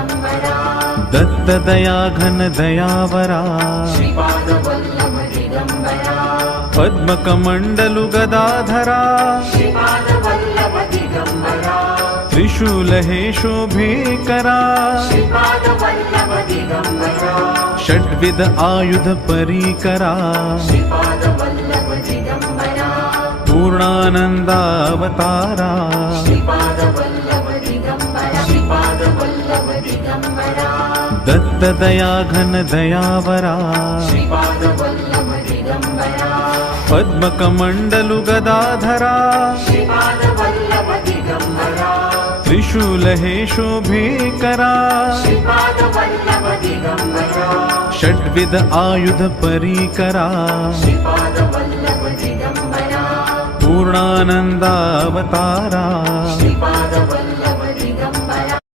दिगंबरा दत्तदया घन दयावरा श्रीपादवल्लभ दिगंबरा पद्मकमण्डलु गदाधरा श्रीपादवल्लभ दिगंबरा त्रिशूल हे शोभेकरा श्रीपादवल्लभ दिगंबरा षड्विध आयुध परीकरा श्रीपादवल्लभ दिगंबरा पूर्णानन्दावतारा श्रीपादवल्लभ दिगंबरा श्रीपादवल्लभ दिगंबरा दत्तदया घन दयावरा श्रीपादवल्लभ दिगंबरा पद्मकमण्डलु गदाधरा श्रीपादवल्लभ दिगंबरा त्रिशूल हे शोभेकरा श्रीपादवल्लभ दिगंबरा षड्विध आयुध परीकरा श्रीपादवल्लभ दिगंबरा पूर्णानन्दावतारा श्रीपाद